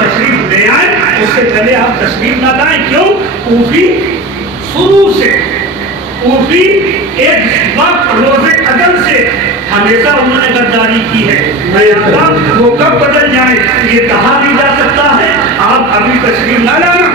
تشریف لے آئیں، اس سے پہلے آپ تشریف نہ لائیں. کیوں؟ کوفی شروع سے کوفی ایک وقت روزے قدر سے ہمیشہ انہوں نے غداری کی ہے. وہ کب بدل جائے یہ کہا بھی جا سکتا ہے. آپ ابھی تشریف نہ لانا،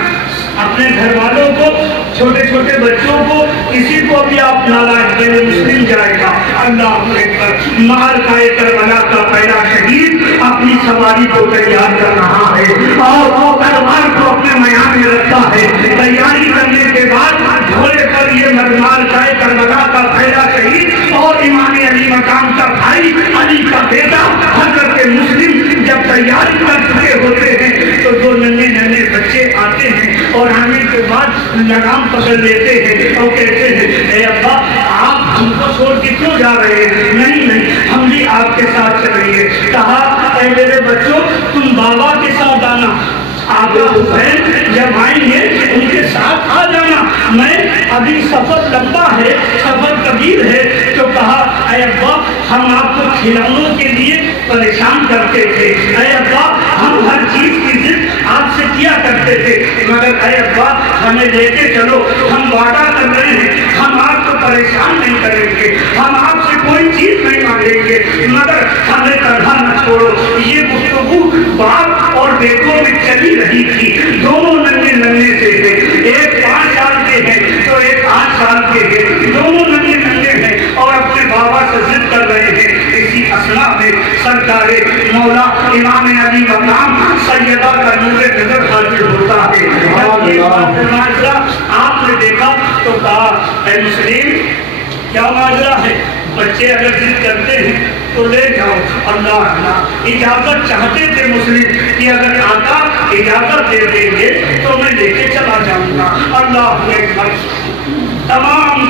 اپنے گھر والوں کو، چھوٹے چھوٹے بچوں کو، کسی کو بھی آپ نہ لائیں. پہلے مسلم جائے گا. اللہ اکبر. معرکہ کربلا کا پہلا شہید اپنی سواری کو تیار کر رہا ہے اور وہ تلوار کو اپنے میان میں رکھتا ہے. تیاری کرنے کے بعد گھوڑے پر یہ معرکہ کربلا کا پہلا شہید اور امام علی مقام کا بھائی علی کا بیٹا حضرت مسلم جب تیاری کر چکے ہوتے ہیں تو دو ننھے ننھے بچے آتے ہیں اور آنے کے بعد لگام پکڑ لیتے ہیں اور کہتے ہیں اے ابا آپ ہم کو چھوڑ کے کیوں جا رہے ہیں؟ نہیں نہیں ہم بھی آپ کے ساتھ چلیں گے. کہا اے میرے بچوں تم بابا کے ساتھ آنا، آقا حسین جب آئیں گے ان کے ساتھ آ جانا. میں ابھی سفر لمبا ہے، سفر کبیر ہے. تو کہا اے ابا ہم آپ کو کھلونوں کے لیے پریشان کرتے تھے، اے ابا ہم ہر چیز کی ضد آپ سے کیا کرتے تھے، مگر اے ابا ہمیں لے کے چلو. ہم وعدہ کر رہے ہیں ہم آپ کو پریشان نہیں کریں گے، ہم آپ سے کوئی چیز نہیں مانگیں گے، مگر ہمیں تنہا نہ چھوڑو. یہ گفتگو باپ اور بیٹوں میں چلی رہی تھی. دونوں ننھے ننھے سے تھے، ایک 5 سال کے ہیں تو ایک 8 سال کے ہیں. دونوں ننھے ننھے ہیں اور اپنے بابا سے ضد کر رہے ہیں. اسی اثنا میں سرکار مولا امام علی مقام سیدہ کا نور نظر حاضر ہوتا ہے. جب یہ معاجرہ آپ نے دیکھا تو کہا اے مسلم کیا معاجرہ ہے؟ بچے اگر ضد کرتے ہیں تو لے جاؤ. اللہ اجازت چاہتے تھے مسلم کہ اگر آقا اجازت دے دیں گے تو میں لے کے چلا جاؤں گا. اللہ اکبر. تمام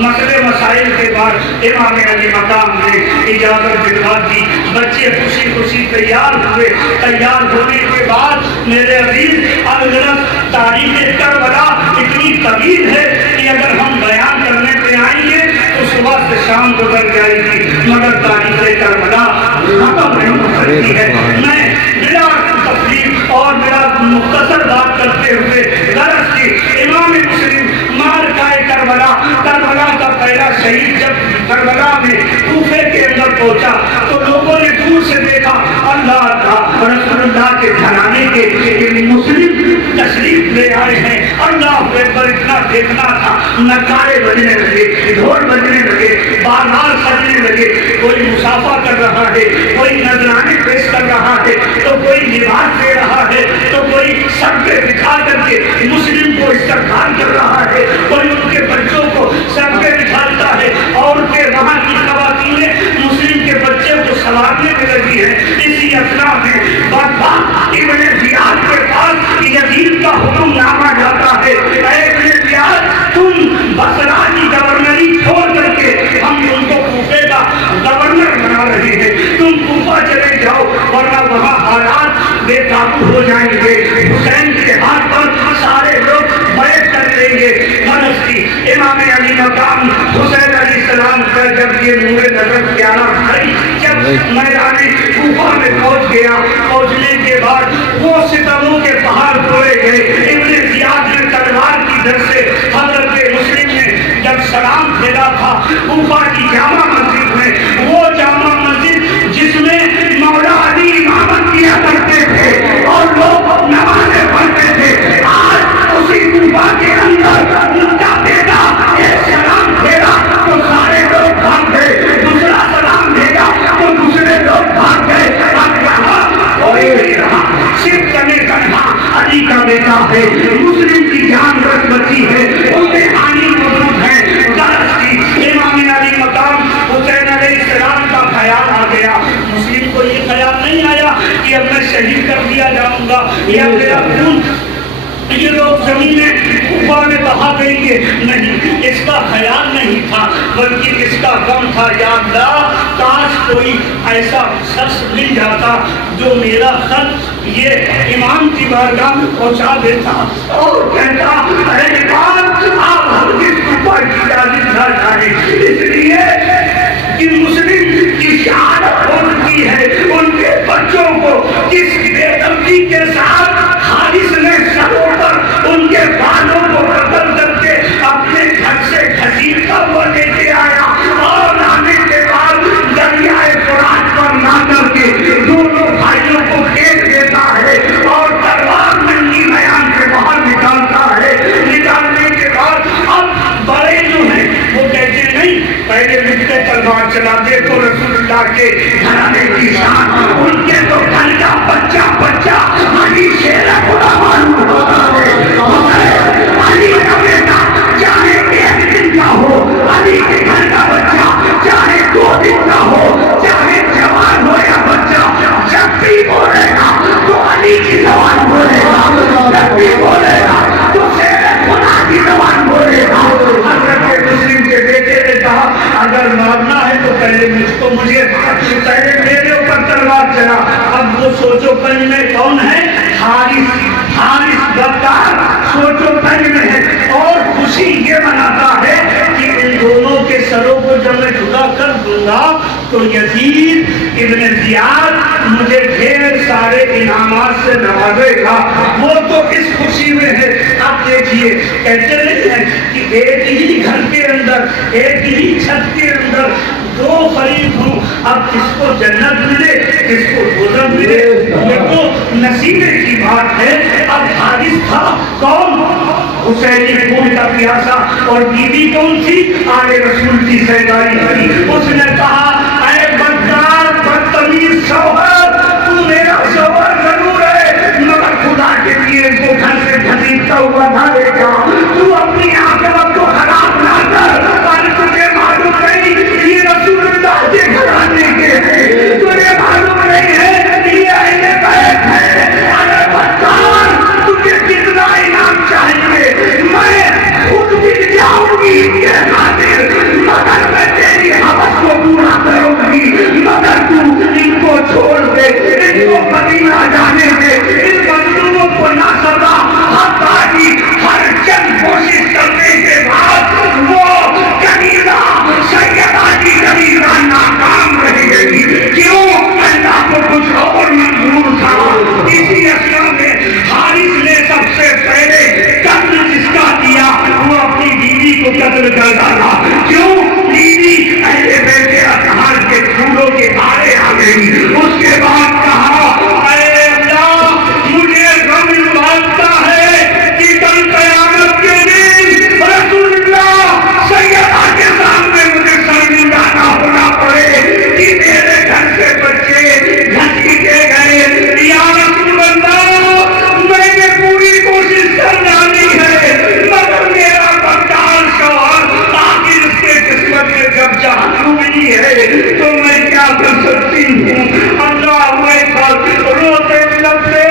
مسئلے مسائل کے بعد امام علی مقام نے اجازت دلوا دی. بچے خوشی خوشی تیار ہوئے. تیار ہونے کے بعد میرے عزیز الغرض تاریخ کربلا اتنی طویل ہے کہ اگر ہم بیان کرنے پہ آئیں گے تو صبح سے شام گزر جائے گی، مگر تاریخ کربلا ختم نہیں ہو سکتی ہے. میں بلا تفصیل اور بلا مختصر بات کرتے ہوئے غرض کی امام مسلم معرکہ کربلا کا پہلا شہید جب کربلا میں کوفے کے اندر پہنچا تو لوگوں نے دور سے دیکھا اللہ کا رسول اللہ کے گھرانے کے مسلم تشریف لے آئے ہیں. اللہ اکبر. اتنا دیکھنا تھا. نگارے بجنے لگے، ڈھول بجنے لگے، بازار سجنے لگے. کوئی مسافہ کر رہا ہے، کوئی نذرانے پیش کر رہا ہے، تو کوئی لباس دے رہا ہے، تو کوئی سب پہ بٹھا کر کے مسلم کو استقبال کر رہا ہے، کوئی ان کے بچوں کو سب پہ بٹھاتا ہے. اور کے وہاں کی خواتینیں مسلم کے بچے کو سوارنے میں لگی ہے. اسی اثنا میں بابا ابن زیاد کے پاس یزید کا حکم نامہ جاتا ہے. اے ابن زیاد تم بصرہ کی گورنری چھوڑ کر کے ہم ان کو کوفے کا گورنر بنا رہے ہیں، تم کوفہ چلے جاؤ ورنہ وہاں حالات بے قابو ہو جائیں گے. حسین کے ہاتھ پر سارے لوگ بیعت کر لیں گے. غرض کی امام علی مقام حسین علیہ السلام کا جب یہ نور نظر پیارا بھائی جب میدان کوفہ میں پہنچ گیا، پہنچنے کے بعد وہ ستموں کے پہاڑ توڑے گئے. ابن زیاد نے تلوار کی در سے حضرت مسلم نے جب سلام پھیلا تھا کوفہ کی جامع مسجد میں، وہ جامع مسجد جس میں مولا علی امامت کیا کرتے تھے اور لوگ نمازیں پڑھتے تھے، آج اسی کوفہ کے اندر ان کا بیٹا ایک سلام پھیلا تو سارے لوگ بھاگ گئے، دوسرا سلام بھیجا تو دوسرے لوگ بھاگ گئے. اب یہاں کوئی نہیں رہا، صرف تنہا علی کا بیٹا ہے. مسلم کی جان بچ بچی ہے، ان کے حامی موجود ہیں. غرض کی امام علی مقام حسین علیہ السلام کا خیال آ گیا. مسلم کو یہ خیال نہیں آیا کہ اب میں شہید کر دیا جاؤں گا یا میرا خون یہ لوگ زمینیں کوفہ میں بہا دیں گے. نہیں، اس کا خیال نہیں تھا، بلکہ اس کا غم تھا یا اللہ کاش کوئی ایسا شخص مل جاتا جو میرا خط یہ امام کی بارگاہ میں پہنچا دیتا اور کہتا اے امام آپ ہرگز کوفہ کی اجازت نہ جائیں. اس لیے کہ مسلم کی شہادت ہو چکی ہے، ان کے بچوں کو کس بے دردی کے ساتھ اب وہ سوچو پنج میں کون ہے؟ حارث غدار سوچو پنج میں ہے، اور خوشی یہ مناتا ہے کہ ان دونوں کے سروں کو جب میں جدا کر دوں گا تو یزید ابن زیاد مجھے ڈھیر سارے انعامات سے نوازے گا، وہ تو اس خوشی میں ہے۔ اب دیکھیے کہتے نہیں ہیں کہ ایک ہی گھر کے اندر، ایک ہی چھت کے اندر دو فریق ہوں، اب کس کو جنت ملے کس کو دوزخ ملے، یہ تو نصیبے کی بات ہے۔ اب حارث تھا کون؟ حسینی خون کا پیاسا، اور بیوی کون تھی؟ آل رسول کی سرداری تھی۔ اس نے کہا اے بدکار بدتمیز شوہر، تو میرا شوہر ضرور ہے مگر خدا کے لیے کو گھر سے گھسیٹتا ہوا نہ لے جا، تو اپنی عاقبت کو خراب نہ کر، اور تجھے معلوم نہیں یہ رسول اللہ کے گھرانے کے ہیں، تجھے معلوم نہیں ہے یہ اہل بیت ہے۔ ارے بدکار تجھے کتنا انعام چاہیے، میں خود مل جاؤں گی یہ خاطر، مگر میں تیری حوث کو پورا کروں گی، مگر تو ان کو چھوڑ دے، ان کو مدینہ جانے دے، ان مظلوموں کو نہ سزا، حتیٰ کہ ہر چند کوشش کرنے کے بعد وہ کبیرہ سیدہ کی کبیرہ ناکام رہ گئی۔ کیوں؟ اللہ کو کچھ اور منظور تھا۔ اسی اثر میں حارث نے سب سے پہلے قتل جس کا کیا وہ اپنی بیوی کو قتل کر ڈالا۔ کیوں؟ بیوی اہل بیت اطہار کے پھولوں کے آڑے آ گئی۔ اس کے بعد کہا اے اللہ مجھے غم لگتا ہے کہ کل قیامت کے دن رسول اللہ سیدہ کے سامنے مجھے شرمندہ ہونا پڑے کہ میرے گھر سے بچے گھسیٹے گئے۔ یا رسول اللہ میں نے پوری کوشش کر ڈالی ہے مگر میرا بدکار شوہر آخر اس کے قسمت میں جب جہنم ملی ہے تو میں کیا کر سکتی ہوں۔ اللہ روتے لگتے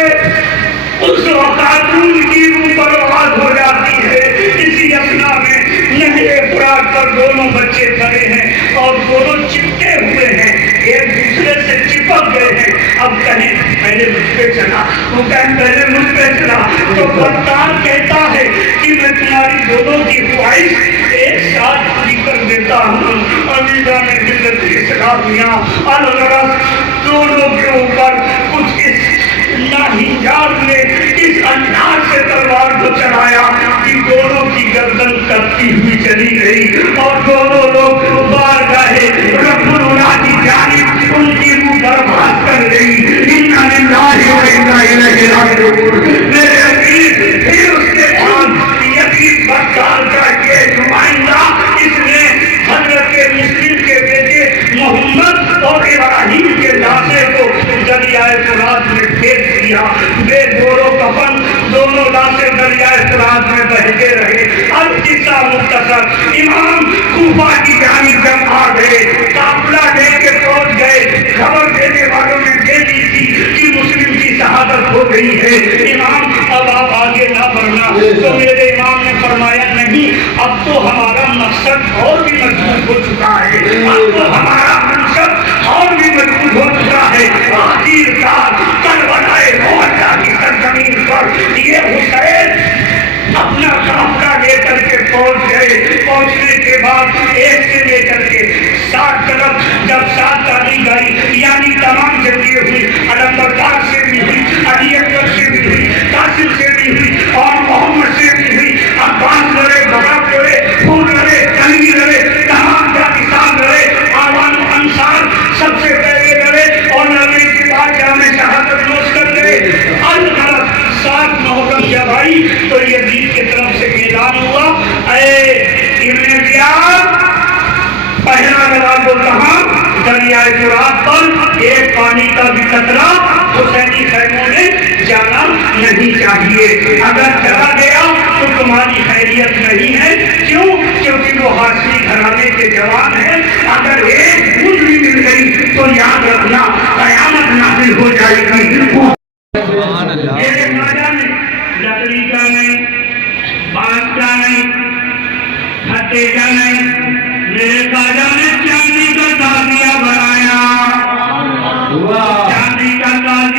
اس خاتون کی روح برباد ہو جاتی ہے۔ اسی اثنا میں نہر فرات پر دونوں بچے کھڑے ہیں اور دونوں چپکے ہوئے ہیں، ایک دوسرے سے چپک گئے ہیں۔ اب کہیں پہلے مجھ پہ چلا، وہ کہیں پہلے مجھ پہ چلا، تو بدکار کہتا ہے کہ میں تمہاری دونوں کی خواہش ایک ساتھ پوری کر دیتا ہوں۔ علیدہ نے ملت اسلامیہ الغرض دونوں کے اوپر کچھ اس ناہنجار نے اس انداز سے تلوار کو چلایا کہ دونوں کی گردن کٹتی ہوئی چلی گئی اور دونوں لوگ بارگاہ رب العلا کی جانب ان کی روح برباد کر گئی۔ انا للہ و انا الیہ راجعون۔ میرے عزیز پھر اس کے بعد یزید بدکار کا یہ نمائندہ اس نے حضرت مسلم کے بیٹے محمد اور ابراہیم کے لاشے کو دریائے فرات میں پھینک دیا۔ بے گور و کفن دونوں لاشیں دریائے فرات میں بہتے رہے۔ اب قصہ مختصر، امام کوفہ کی جانب جب آ گئے، قافلہ لے کے پہنچ گئے، خبر دینے والوں نے دے دی تھی کہ مسلم کی شہادت ہو گئی ہے۔ امام اب آپ آگے نہ بڑھنا، تو میرے امام نے فرمایا نہیں، اب تو ہمارا مقصد اور بھی مضبوط ہو چکا ہے، اب تو ہمارا منصب اور بھی مضبوط ہو چکا ہے۔ آخرکار کربلا موعظہ کی سرزمین پر یہ حسین اپنا قافلہ لے کر کے پہنچ گئے۔ پہنچنے کے بعد ایک سے لے کر کے 60 طرف جب 7 تاریخ گئی، یعنی تمام جنگیں ہوئی، علمبردار سے بھی ہوئی، علی اکبر سے بھی ہوئی، قاسم سے بھی ہوئی اور محمد سے بھی ہوئی، عباس لڑے، بغاوت لڑے، خون لڑے، جنگی لڑے، تمام کا کسان لڑے، آوان انصار سب سے پہلے لڑے اور لڑنے کے بعد جامع شہادت نوش کر گئے۔ الغرض 7 محرم جب آئی تو یزید کی طرف سے اعلان ہوا اے ابن زیاد پہلا لڑا تو کہاں؟ دریائے فرات پر ایک پانی کا بھی قطرہ حسینی خیموں میں جانا نہیں چاہیے، اگر چلا گیا تو تمہاری خیریت نہیں ہے۔ کیوں؟ کیونکہ وہ ہاشمی گھرانے کے جوان ہیں، اگر ایک بوند بھی مل گئی تو یاد رکھنا قیامت نازل ہو جائے گی۔ میرے ماجا نے لکڑی کا نہیں، بانس کا نہیں، پھٹے کا نہیں، میرے خواجہ نے چاندی کا تازیہ بنایا، چاندی کا تازیہ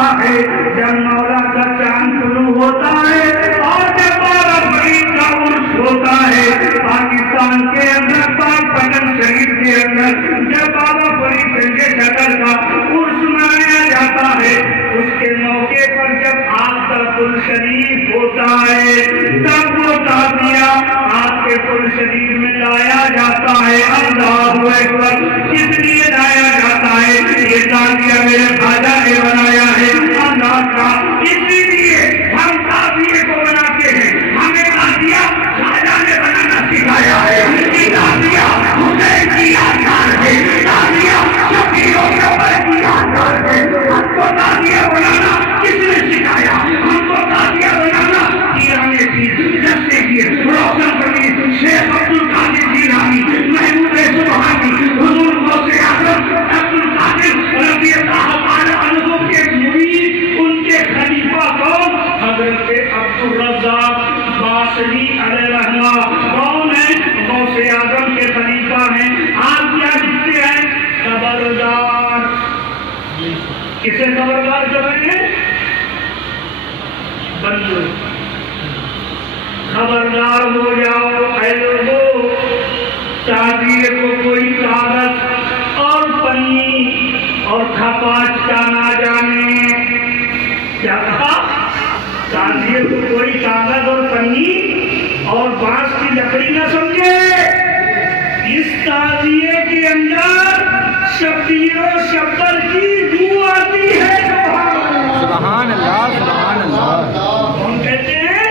رہا ہے جب مولا کا چاند طلوع ہوتا ہے اور جب بابا فرید کا عرس ہوتا ہے پاکستان کے اندر پاک پٹن شریف کے اندر جب بابا فرید کے شکر کا عرس منایا جاتا ہے اس کے موقع پر جب آپ کا کل شریف ہوتا ہے تب وہ تعزیہ آپ کے کل شریف میں لایا جاتا ہے اللہ اکبر کس لیے لایا جاتا ہے یہ تعزیہ میرے خواجہ نے بنایا ہے اللہ کا اسی لیے ہم تعزیے کو بناتے ہیں ہمیں تعزیہ خواجہ نے بنانا سکھایا ہے تعزیہ حسین کی یادگار ہے تعزیہ شفیع و شفیع کی یادگار ہے ہم کو تعزیہ بنانا کس نے سکھایا ہم کو تعزیہ بنانا ایرانے کی جسے کی روشن فرید شیخ عبدالقادر جیلانی محمود سبحانی حضور غوث اعظم عبدالقادر رضی اللہ تعالی عنہ کے مرید ان کے خلیفہ کون حضرت عبدالرزاق باصری علیہ رحمہ کون ہیں غوث اعظم کے خلیفہ ہیں آپ کیا لکھتے ہیں خبردار کسے خبردار کر رہے ہیں بندو خبردار ہو جاؤ اے لوگو تعزیے کو کوئی کاغذ اور پنی اور کھپاچ کا نہ جانے کیا کہا تعزیے کو کوئی کاغذ اور پنی اور بانس کی لکڑی نہ سمجھے اس تعزیے کے اندر شبیر و شبر کی بو آتی ہے سبحان اللہ سبحان اللہ ہم کہتے ہیں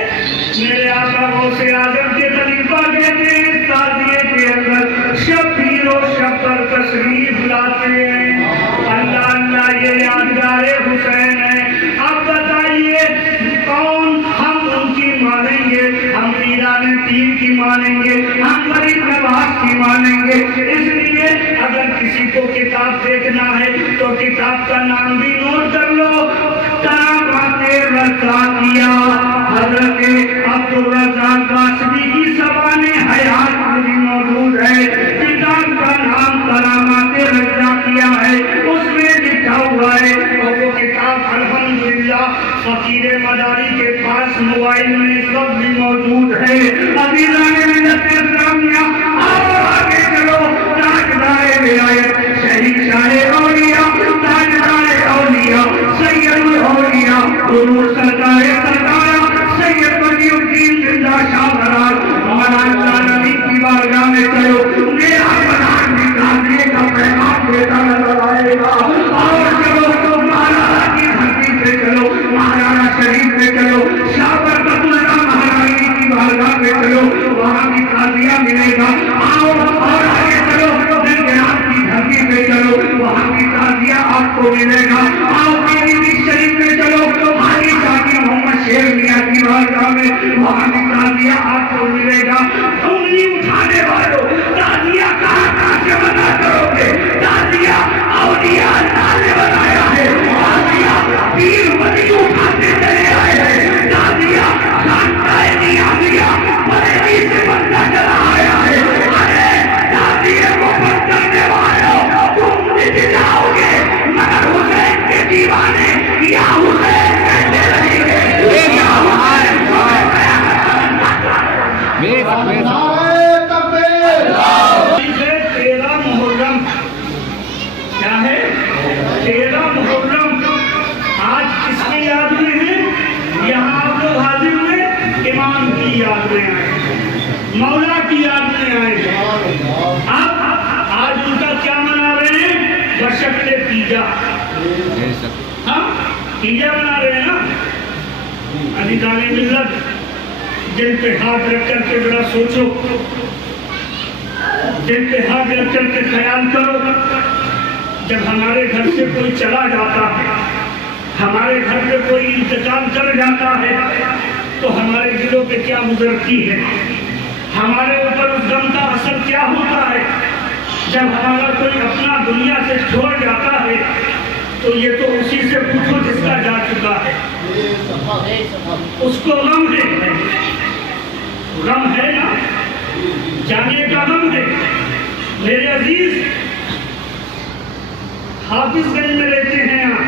میرے آقا غوث اعظم کے خلیفہ کہتے ہیں اس تعزیے کے اندر شبیر و شبر تشریف لاتے ہیں اللہ اللہ یہ یادگار حسین ہے اب بتائیے کون ہم ان کی مانیں گے ہم ایران پیر کی مانیں گے ہم غریب نواز کی مانیں گے اس لیے اگر کسی کو کتاب دیکھنا ہے تو کتاب کا نام بھی نوٹ کر لو کرامات رضاقیہ حضرت عبدالرزاق باصری کی زبان حیات بھی موجود ہے کتاب کا نام کرامات رضاقیہ ہے اس میں لکھا ہوا ہے اور وہ کتاب الحمدللہ فقیر مداری کے پاس موبائل میں اس وقت بھی موجود ہے عزیزان ملت اسلامیہ اور آگے چلو تاجدار ولایت شہید شاہ اولیاء تاجدار اولیاء سید الاولیاء حضور سرکار سید ولی الدین زندہ شاہ برار مولانا نبی کی بارگاہ میں چلو میرا بدان بھی تعزیے کا پیغام دیتا نظر آئے گا اور چلو تو مہاراجا کی دھرتی پہ چلو مہاراجا شریف میں چلو شاہ برکت اللہ مہارانی کی بارگاہ میں چلو وہاں بھی تعزیہ ملے گا آؤ اور آگے چلو جناب کی دھرتی پہ چلو وہاں بھی تعزیہ آپ کو ملے گا آؤ بھی شریف میں چلو ہماری شاہی محمد شیر میاں کی بارگاہ میں وہاں بھی تعزیہ آپ کو ملے گا انگلی اٹھانے والوں تعزیہ کہاں سے بنا کرو گے تعزیہ اولیاء اللہ نے بنایا ہے تعزیہ پیر ولی اٹھاتے چلے آئے ہیں تعزیہ خانقاہ نیازیہ بریلی سے بنتا چلا آیا ہے ارے تعزیہ کو بند کرنے والوں تم مٹ جاؤ گے مگر حسین کے دیوانے یا حسین کہتے رہیں گے یا حسین تیرہ محرم کیا ہے 13 محرم آج کس کی یاد میں ہے یہاں آپ لوگ حاضر ہوئے امام کی یاد میں آئے مولا کی یاد میں آئے اب آج ان کا کیا منا رہے ہیں بشکل تیجا ہاں تیجا منا رہے ہیں نا عزیزان ملت جن پہ ہاتھ رکھ کر کے ذرا سوچو جن پہ ہاتھ رکھ کر کے خیال کرو جب ہمارے گھر سے کوئی چلا جاتا ہے ہمارے گھر میں کوئی انتقال کر جاتا ہے تو ہمارے دلوں پہ کیا گزرتی ہے ہمارے اوپر اس غم کا اثر کیا ہوتا ہے جب ہمارا کوئی اپنا دنیا سے چھوڑ جاتا ہے تو یہ تو اسی سے پوچھو جس کا جا چکا ہے اس کو غم ہے نا جانے کا غم ہے میرے عزیز حافظ گنج میں رہتے ہیں آپ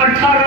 18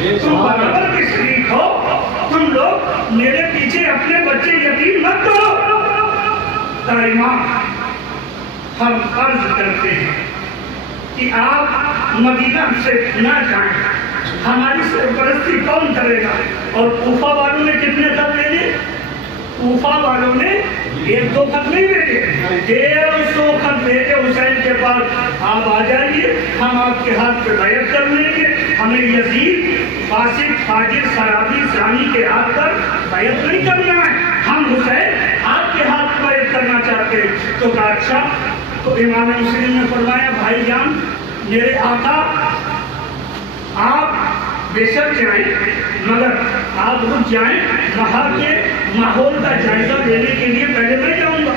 تم برابر کے شریک ہو. تم لوگ میرے پیچھے اپنے بچے یتیم مت کرو. دائما ہم عرض کرتے ہیں کہ آپ مدینہ سے نہ جائیں. ہماری سرپرستی کون کرے گا؟ اور کوفہ والوں نے کتنے خط بھیجے؟ کوفہ والوں نے 1-2 خط نہیں بھیجے، 150 خط بھیجے حسین کے پاس. آپ آ جائیے، ہم آپ کے ہاتھ پہ بیعت کر لیں گے. ہمیں یزید فاسق فاجر شرابی زانی کے ہاتھ پر بیعت نہیں کرنا ہے، ہم حسین آپ کے ہاتھ بیعت کرنا چاہتے ہیں. تو کہا اچھا. تو امام مسلم نے فرمایا بھائی جان میرے آقا آپ بے شک جائیں، مگر آپ رک جائیں، وہاں کے ماحول کا جائزہ لینے کے لیے پہلے میں جاؤں گا.